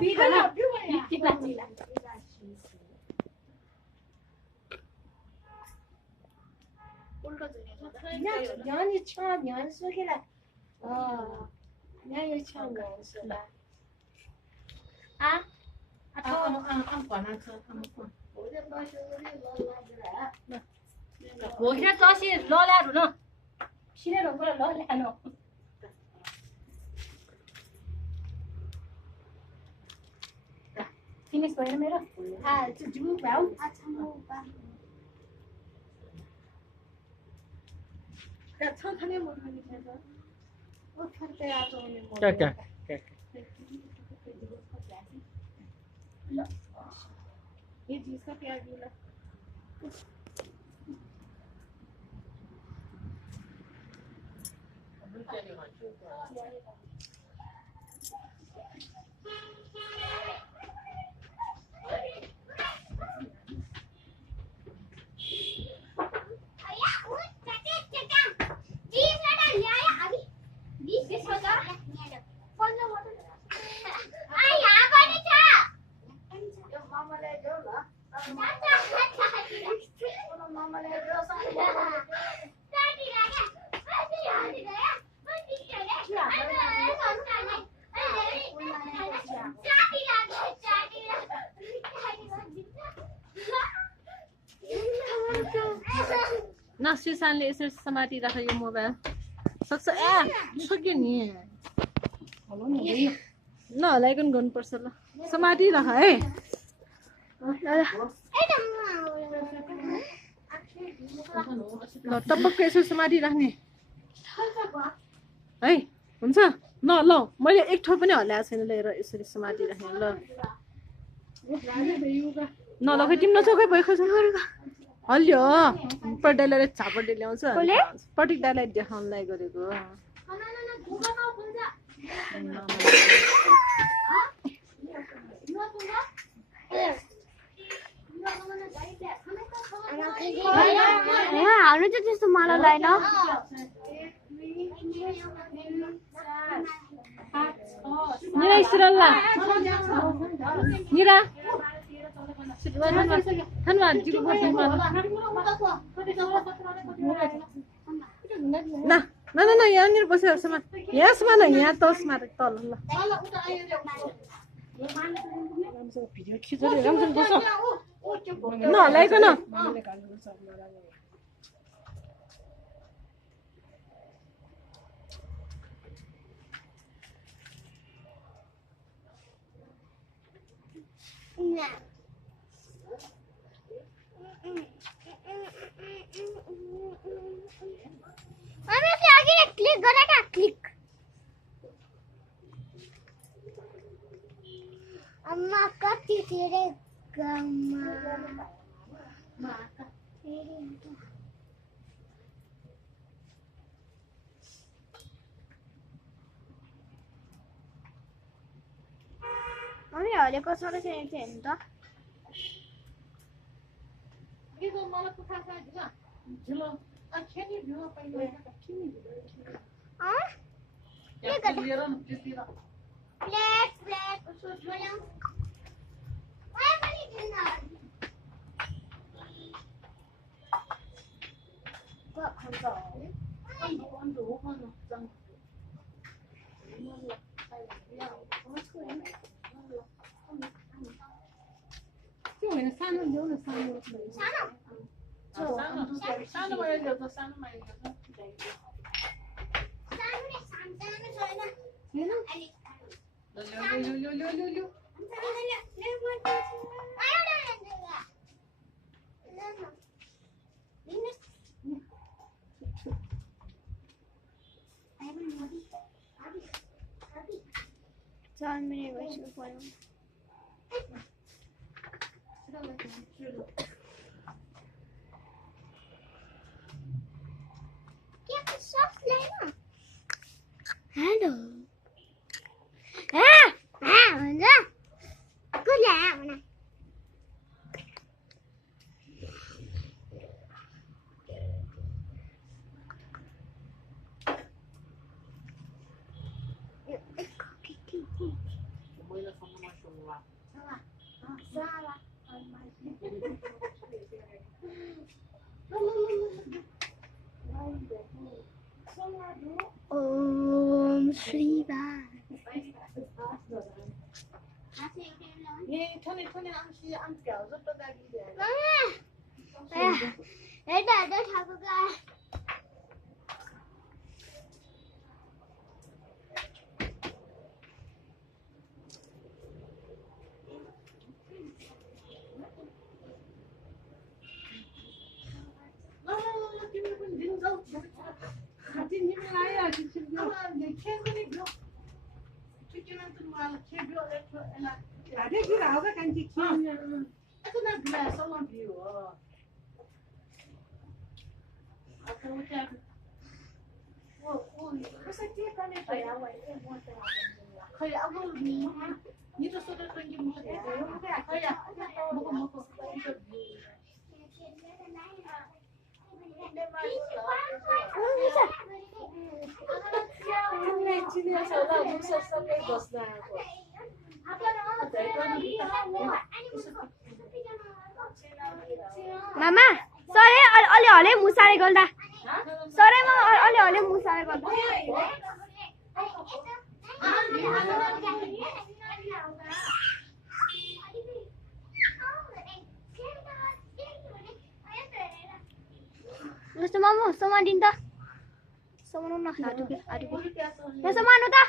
娘抢，娘说给了，娘又抢东西了。啊？管他吃，我现在早些老两种呢，现在都不能老两种。今天说的没了，这么办？这长看的么？你先说。我看这样种的么？对。你几个标记了？सुशान्तले यसरी समातिराख यो मोबाइल सक्छ छोक्यो नि नहलाइकन गर्नुपर्छ ल समातिराख है ल टपक्क यसो समातिराख्ने है हुन्छ न ल मैले एक ठाउँ पनि हल्लाएको छैन लिएर यसरी समातिराख्ने ल न ल खै तिम्रो चोकै भइखो छ हल्यो पटिकलाई झापटी ल्याउँछ पटिकलाई देखाउनलाई गरेको हाल्नु चाहिँ त्यस्तो मलाई लाइन निरा इसरल्ला निरा धन्यवाद जीको बस्नु न यहाँनिर बसेर सामान यसमा न यहाँ तसमा तल ल भिडियो खिचेर राम्रोसँग बस नहलाइकन क्लिक गरेका क्लिक अम्मा कति तेरे गम्मा मम्मी हलेको सबै छैन हेर्नु त यो मलाई पुखा दिन्छ झुलो अखेनी भिउ पाइन्छ किन के लिएर न त्यतिर प्लेट उसो जोड्यौ आइ पनि दिन खान्छ अन्त हो न जङ त्यो होइन सानो ल्याउ न सानो सानो भयो ल्याउ त सानो mile ल्याउ John minute waiting for him. Get the sauce later. Hello. Good now. Om Shri Ram. Ada Thakur का Mama, sorry, अलि हले मुसारे गर्दा सरै म अलि हले मुसारे गर्दा Gusto mo sama din ta. Sama na aduh. Ya sama anu ta.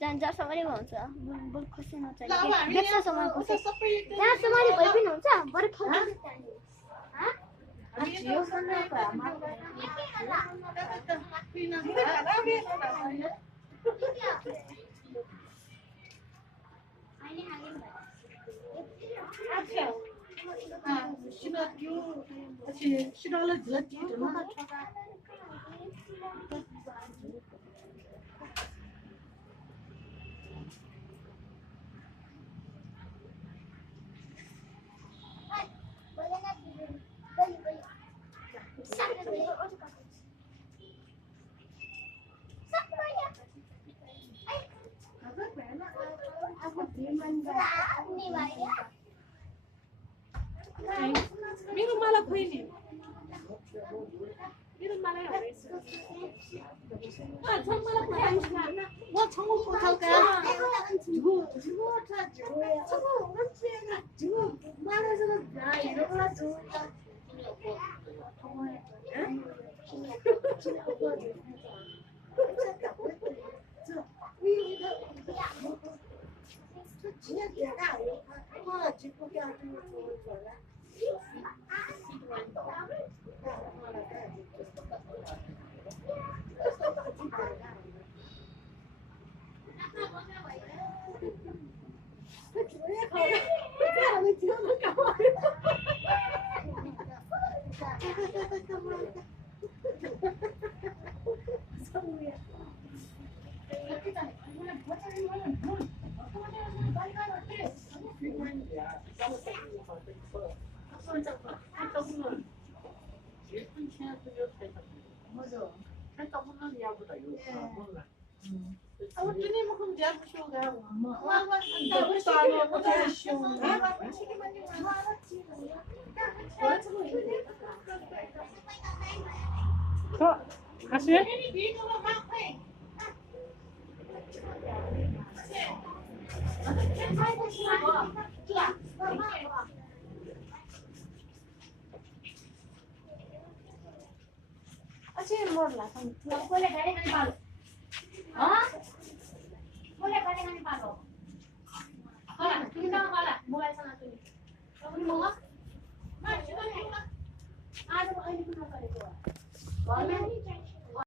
जान्छ सबैले भन्छ बुल खुसी नचाहि देख्छ समय खुसी यहाँ समाले भइ पनि हुन्छ बरु खान्छ मेरो मलाई खोइली मेरो मलाई हरेछ म छौ पोथाउका Asli? boleh gani gani palu. Hah? Boleh gani gani palu. Hala, kita hala, mulai sana sini. Kamu mau? Mas, coba. Ada mau ini pun apa itu? Boleh.